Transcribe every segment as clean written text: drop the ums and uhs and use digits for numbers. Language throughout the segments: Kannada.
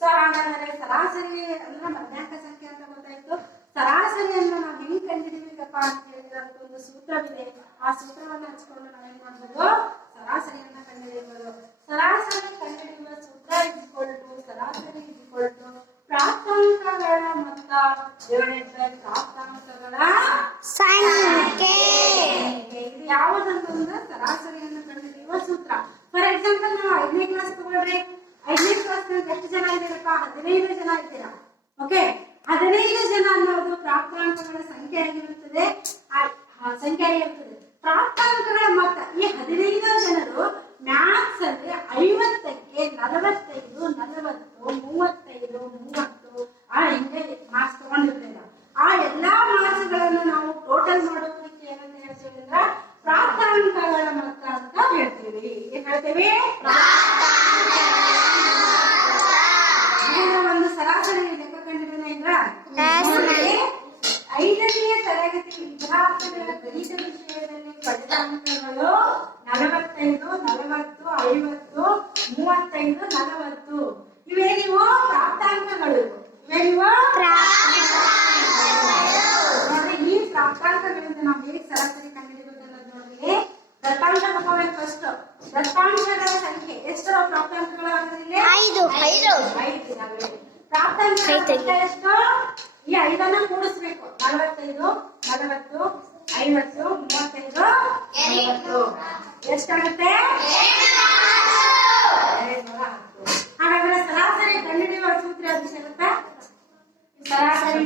ಸೊ ಹಾಗಾದ್ರೆ ಸರಾಸರಿ ಅಂದ್ರೆ ಮಧ್ಯಾಂಕ ಸಂಖ್ಯೆ ಅಂತ ಗೊತ್ತಾಯ್ತು. ಸರಾಸರಿಯನ್ನು ನಾವು ಹೆಂಗ್ ಕಂಡುಹಿಡಿಬೇಕಪ್ಪ ಅಂತ ಹೇಳಿದ್ರೆ ಅದಕ್ಕೊಂದು ಸೂತ್ರವಿದೆ. ಆ ಸೂತ್ರವನ್ನ ಹಚ್ಕೊಂಡು ನಾವೇನ್ ಮಾಡ್ಬೋದು, ಸರಾಸರಿಯನ್ನ ಕಂಡುಹಿಡಿಯಬಹುದು. ಸರಾಸರಿ ಕಂಡುಹಿಡಿಯುವ ಸೂತ್ರ ಸರಾಸರಿ ಪ್ರಾಪ್ತಾಂಕಗಳ ಮೊತ್ತ ಡಿವೈಡೆಡ್ ಬೈ ಪ್ರಾಪ್ತಾಂಕಗಳ ಸಂಖ್ಯೆ. ಇದು ಯಾವುದಂತಂದ್ರೆ ಸರಾಸರಿಯನ್ನು ಕಂಡುಹಿಡಿಯುವ ಸೂತ್ರ. ಫಾರ್ ಎಕ್ಸಾಂಪಲ್ ನಾವು 5ನೇ ಕ್ಲಾಸ್ ತಗೊಳ್ರಿ. 5ನೇ ಕ್ಲಾಸ್ ಎಷ್ಟು ಜನ ಇದ್ದೀರಪ್ಪ? 15 ಜನ ಇದ್ದೀರಾ. ಓಕೆ, 15 ಜನ ಅನ್ನೋದು ಪ್ರಾಪ್ತಾಂಕಗಳ ಸಂಖ್ಯೆ ಆಗಿರುತ್ತದೆ. ಪ್ರಾಪ್ತಾಂಕಗಳ ಮೊತ್ತ. ಈ 15 ಜನರು ಮ್ಯಾಥ್ಸ್ ಅಲ್ಲಿ 50ಕ್ಕೆ 45, 40, 35, 30 ಹಿಂಗೆ ಮಾರ್ಕ್ಸ್ ತಗೊಂಡಿರ್ತೀರ. ಆ ಎಲ್ಲಾ ಮಾರ್ಕ್ಸ್ ಗಳನ್ನು ನಾವು ಟೋಟಲ್ ಮಾಡೋದಕ್ಕೆ ಏನಂತ ಹೇಳ್ತೀವಿ ಅಂದ್ರೆ ಪ್ರಾಪ್ತಾಂಕಗಳ ಮೊತ್ತ ಅಂತ ಹೇಳ್ತೀವಿ. ಏನ್ ಹೇಳ್ತೀವಿ? ಒಂದು ಸರಾಸರಿ ಲೆಕ್ಕ ಕಂಡಿದ್ದೇನೆ ಈಗ. 5ನೇ ತರಗತಿ ವಿದ್ಯಾರ್ಥಿಗಳ ಗಣಿತ ವಿಷಯದಲ್ಲಿ ಪಡೆದ ಅಂಕಗಳು 45, 40, 50, 35, 40. ಇವೇನಿವು ಪ್ರಾಪ್ತಾಂಕಗಳು. ಈ ಪ್ರಾಪ್ತಾಂಕಗಳಿಂದ ನಾವು ಹೇಗೆ ಸರಾಸರಿ ಕಂಡುಹಿಡಿಯಬೇಕನ್ನೋದು ನೋಡ್ರಿ. ದತ್ತಾಂಶ ತಗೋಬೇಕು ಫಸ್ಟ್. ದತ್ತಾಂಶಗಳ ಸಂಖ್ಯೆ ಎಷ್ಟು? ಪ್ರಾಪ್ತಾಂಕಗಳು 5. ಪ್ರಾಪ್ತಾಂಕ ಎಷ್ಟು? ಈ 5ಅನ್ನ ಕೂಡಿಸ್ಬೇಕು. 45, 40, 50, 35, 40 ಎಷ್ಟಾಗುತ್ತೆ? 210. ಹಾಗಾದ್ರೆ ಸರಾಸರಿ ಕಂಡುಹಿಡಿಯುವ ಸೂತ್ರ ಅದು ಸರಾಸರಿ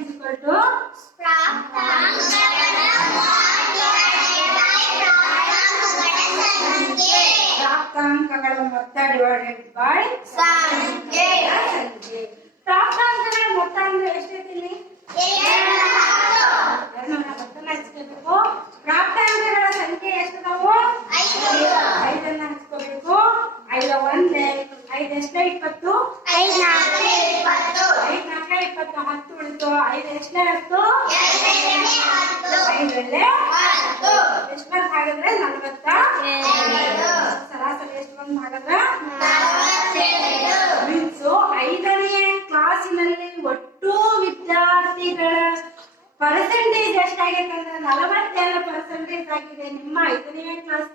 ಪ್ರಾಪ್ತಾಂಕಗಳ ಮೊತ್ತ ಡಿವೈಡೆಡ್ ಬೈ ಸಂಖ್ಯೆ. ಪ್ರಾಪ್ತಾಂಕಗಳ ಮೊತ್ತ ಅಂದ್ರೆ ಎಷ್ಟೈತಿ ಇಲ್ಲಿ? 210 ಹಚ್ಕೋಬೇಕು. ಪ್ರಾಪ್ತಾಂಕಗಳ ಸಂಖ್ಯೆ ಎಷ್ಟದಾವು? 5ಅನ್ನ ಹಚ್ಕೋಬೇಕು. 5 ಒಂದೇ 5 ಎಷ್ಟೇ 20, 5 4 20, 10 ಉಳಿತು. 5 ಎಷ್ಟೇ 10, 5 ಎಷ್ಟು ಬಂದ್ ಹಾಗಾದ್ರೆ 42. ಸರಾಸರಿ ಎಷ್ಟು ಬಂದ್ ಹಾಗಾದ್ರೆ 42. 5ನೇ ಕ್ಲಾಸಿನಲ್ಲಿ ಒಟ್ಟು ವಿದ್ಯಾರ್ಥಿಗಳ ಪರ್ಸೆಂಟೇಜ್ ಎಷ್ಟಾಗೈತೆ ಅಂದ್ರೆ 42% ಆಗಿದೆ. ನಿಮ್ಮ 5ನೇ ಕ್ಲಾಸ್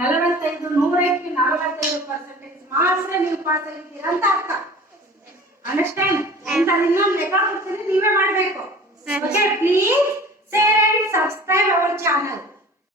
45, 100ಕ್ಕೆ 45% ಮಾತ್ರ ನೀವು ಪಾಸ್ ಆಗಿದ್ದೀರಾ ಅಂತ ಅರ್ಥ. ಅಂಡರ್ಸ್ಟ್ಯಾಂಡ್? ಅಂತ ಇನ್ನೊಂದು ಲೆಕ್ಕ ಕೊಡ್ತೀನಿ, ನೀವೇ ಮಾಡ್ಬೇಕು. Okay please.